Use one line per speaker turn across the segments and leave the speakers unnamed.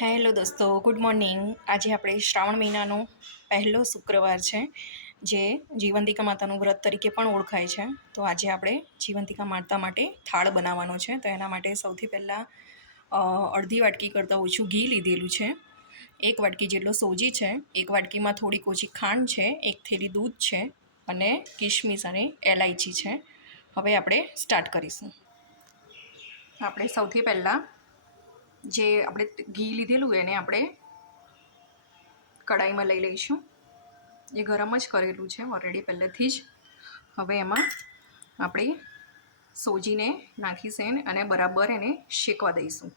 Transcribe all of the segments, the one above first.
Hello દોસ્તો, good morning. આજે આપણે શ્રાવણ મહિનાનો પહેલો શુક્રવાર છે, જે જીવંતિકા માતાનું વ્રત તરીકે પણ ઓળખાય છે. તો આજે આપણે જીવંતિકા માતા માટે થાળ બનાવવાનો છે. તો એના માટે સૌથી પહેલાં અડધી વાટકી કરતાં ઓછું ઘી લીધેલું છે. એક વાટકી જેટલો સોજી છે, એક વાટકીમાં થોડીક ઓછી ખાંડ છે, એક થેલી દૂધ છે અને કિશમિશ અને એલાયચી છે. હવે આપણે સ્ટાર્ટ કરીશું. આપણે સૌથી પહેલાં જે આપણે ઘી લીધેલું એને આપણે કડાઈમાં લઈ લઈશું. એ ગરમ જ કરેલું છે ઓલરેડી પહેલેથી જ. હવે એમાં આપણે સોજીને નાખીશું અને બરાબર એને શેકવા દઈશું.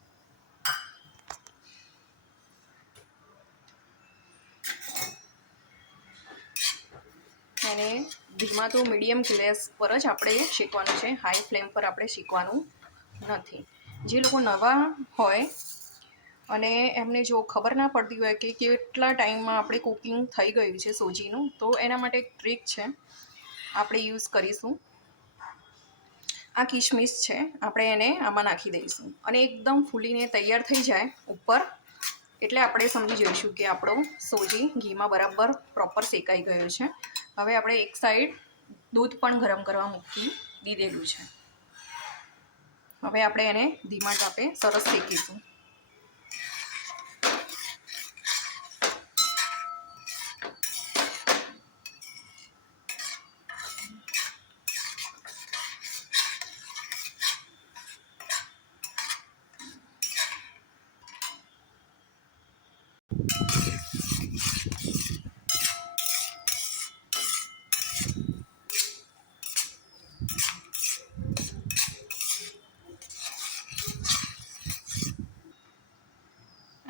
એને ધીમા તો મીડિયમ ગેસ પર જ આપણે શેકવાનું છે. હાઈ ફ્લેમ પર આપણે શેકવાનું નથી. જે લોકો નવા હોય અને એમને જો ખબર ના પડતી હોય કે કેટલા ટાઈમમાં આપણે કુકિંગ થઈ ગયું છે સોજીનું, તો એના માટે એક ટ્રીક છે આપણે યુઝ કરીશું. આ કિશમિશ છે, આપણે એને આમાં નાખી દઈશું. અને એકદમ ફૂલીને તૈયાર થઈ જાય ઉપર, એટલે આપણે સમજી જઈશું કે આપણો સોજી ઘીમાં બરાબર પ્રોપર શેકાઈ ગયો છે. હવે આપણે એક સાઈડ દૂધ પણ ગરમ કરવા મૂકી દીધેલું છે. હવે આપણે એને ધીમા તાપે સરસ શેકીશું.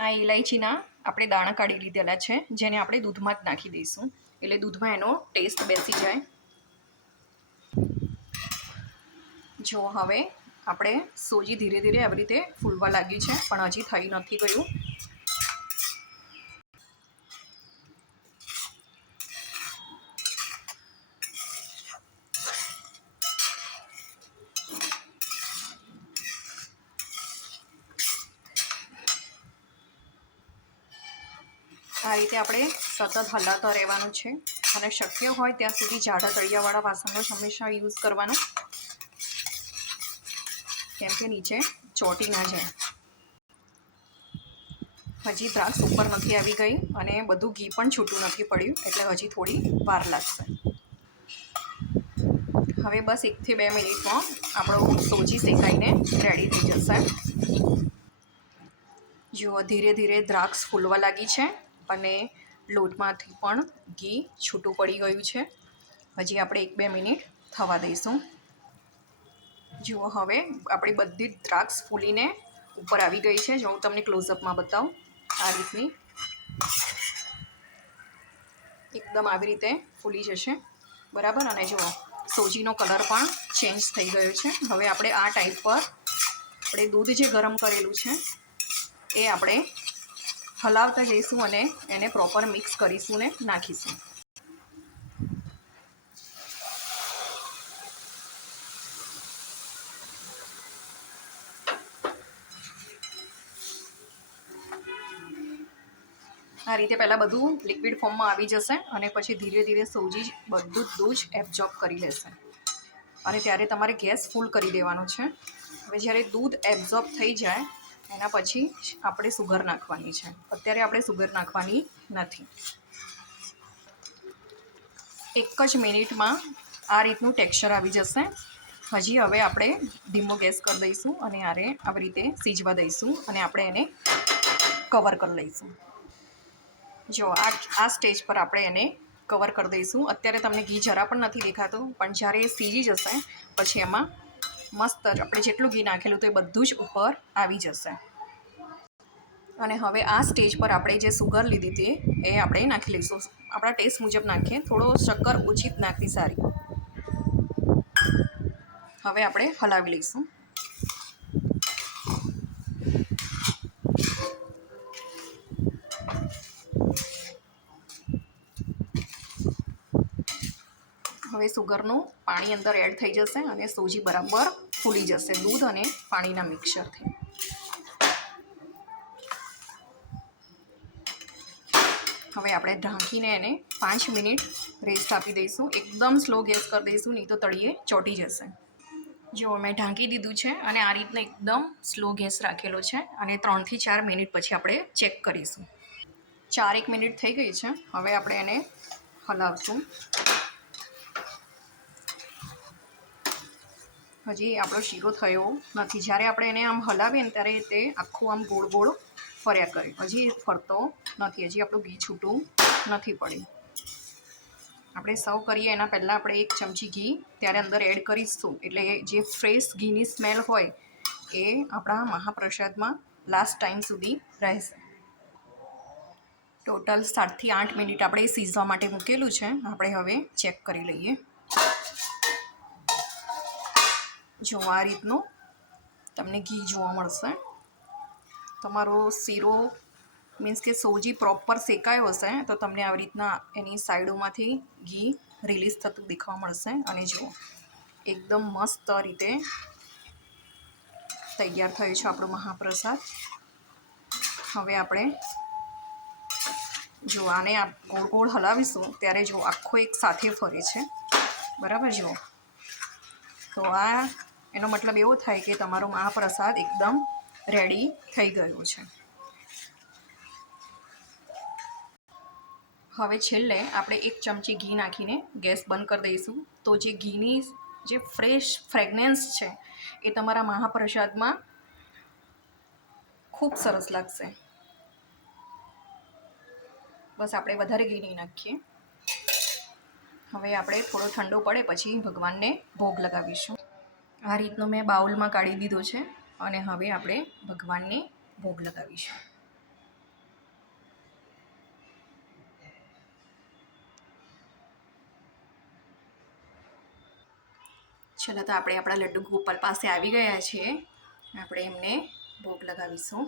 આ ઇલાયચીના આપણે દાણા કાઢી લીધેલા છે, જેને આપણે દૂધમાં જ નાખી દઈશું. એટલે દૂધમાં એનો ટેસ્ટ બેસી જાય. જો હવે આપણે સોજી ધીરે ધીરે આવી રીતે ફૂલવા લાગી છે, પણ હજી થઈ નથી ગયું. આ રીતે આપણે સતત હલાતા રહેવાનું છે. અને શક્ય હોય ત્યાં સુધી જાડા તળિયાવાળા વાસણનો જ હંમેશા યુઝ કરવાનો. કેમ કે નીચે ચોટી ના જાય. હજી દ્રાક્ષ ઉપર નથી આવી ગઈ અને બધું ઘી પણ છૂટું નથી પડ્યું, એટલે હજી થોડી વાર લાગશે. હવે બસ એકથી બે મિનિટમાં આપણો સોજી શેકાઈને રેડી થઈ જશે. જુઓ, ધીરે ધીરે દ્રાક્ષ ફૂલવા લાગી છે. અને લોટમાંથી પણ ઘી છૂટું પડી ગયું છે. હજી આપણે એક બે મિનિટ થવા દઈશું. જુઓ હવે આપણી બધી જ દ્રાક્ષ ફૂલીને ઉપર આવી ગઈ છે. જો હું તમને ક્લોઝઅપમાં બતાવું, આ રીતની એકદમ આવી રીતે ફૂલી જશે. બરાબર? અને જુઓ, સોજીનો કલર પણ ચેન્જ થઈ ગયો છે. હવે આપણે આ ટાઈપ પર આપણે દૂધ જે ગરમ કરેલું છે, એ આપણે હલાવતા જઈશું અને એને પ્રોપર મિક્સ કરીશું ને નાખીશું. આ રીતે પહેલાં બધું લિક્વિડ ફોર્મમાં આવી જશે અને પછી ધીરે ધીરે સોજી બધું જ દૂધ એબ્ઝોર્બ કરી લેશે. અને ત્યારે તમારે ગેસ ફૂલ કરી દેવાનો છે. હવે જ્યારે દૂધ એબ્ઝોર્બ થઈ જાય એના પછી આપણે સુગર નાખવાની છે. અત્યારે આપણે સુગર નાખવાની નથી. એક જ મિનિટમાં આ રીતનું ટેક્સચર આવી જશે. હજી હવે આપણે ધીમો ગેસ કરી દઈશું અને આરે આવી રીતે સીજવા દઈશું અને આપણે એને કવર કરી લઈશું. જો આ આ સ્ટેજ પર આપણે એને કવર કરી દઈશું. અત્યારે તમને ઘી જરા પણ નથી દેખાતું, પણ જ્યારે એ સીજી જશે, પછી એમાં મસ્ત જ આપણે જેટલું ઘી નાખેલું તો એ બધું જ ઉપર આવી જશે. અને હવે આ સ્ટેજ પર આપણે જે સુગર લીધી હતી એ આપણે નાખી લઈશું. આપણા ટેસ્ટ મુજબ નાખીએ. થોડો શક્કર ઓછી જ નાખવી સારી. હવે આપણે હલાવી લઈશું. હવે સુગરનું પાણી અંદર એડ થઈ જશે અને સોજી બરાબર ફૂલી જશે દૂધ અને પાણીના મિક્સરથી. હવે આપણે ઢાંકીને એને પાંચ મિનિટ રેસ્ટ આપી દઈશું. એકદમ સ્લો ગેસ કરી દઈશું, નહીં તો તળીએ ચોંટી જશે. જો મેં ઢાંકી દીધું છે અને આ રીતના એકદમ સ્લો ગેસ રાખેલો છે અને ત્રણથી ચાર મિનિટ પછી આપણે ચેક કરીશું. ચાર એક મિનિટ થઈ ગઈ છે. હવે આપણે એને હલાવશું. હજી આપણો શીરો થયો નથી. જ્યારે આપણે એને આમ હલાવીએ ને ત્યારે તે આખું આમ ગોળ ગોળ ફર્યા કરે. હજી ફરતો નથી. હજી આપણું ઘી છૂટું નથી પડ્યું. આપણે સર્વ કરીએ એના પહેલાં આપણે એક ચમચી ઘી ત્યારે અંદર એડ કરીશું. એટલે જે ફ્રેશ ઘીની સ્મેલ હોય એ આપણા મહાપ્રસાદમાં લાસ્ટ ટાઈમ સુધી રહેશે. ટોટલ સાતથી આઠ મિનિટ આપણે સીઝવા માટે મૂકેલું છે. આપણે હવે ચેક કરી લઈએ. જો આ રીતનું તમને ઘી જોવા મળશે. તમારો શીરો મીન્સ કે સોજી પ્રોપર શેકાયો હશે, તો તમને આવી રીતના એની સાઈડોમાંથી ઘી રિલીઝ થતું દેખવા મળશે. અને જુઓ એકદમ મસ્ત રીતે તૈયાર થયો છે આપણો મહાપ્રસાદ. હવે આપણે જો આને ગોળ ગોળ હલાવીશું, ત્યારે જો આખો એક સાથે ફરે છે. બરાબર જુઓ તો આ એનો મતલબ એવો થાય કે તમારો મહાપ્રસાદ એકદમ રેડી થઈ ગયો છે. હવે છેલ્લે આપણે એક ચમચી ઘી નાખીને ગેસ બંધ કરી દઈશું. તો જે ઘીની જે ફ્રેશ ફ્રેગનેન્સ છે, એ તમારા મહાપ્રસાદમાં ખૂબ સરસ લાગશે. બસ આપણે વધારે ઘી નહીં નાખીએ. હવે આપણે થોડો ઠંડો પડે પછી ભગવાનને ભોગ લગાવીશું. આ રીતનો મેં બાઉલમાં કાઢી દીધો છે અને હવે આપણે ભગવાનને ભોગ લગાવીશું. ચલો તો આપણે આપણા લડ્ડુ ગોપાલ પાસે આવી ગયા છીએ. આપણે એમને ભોગ લગાવીશું.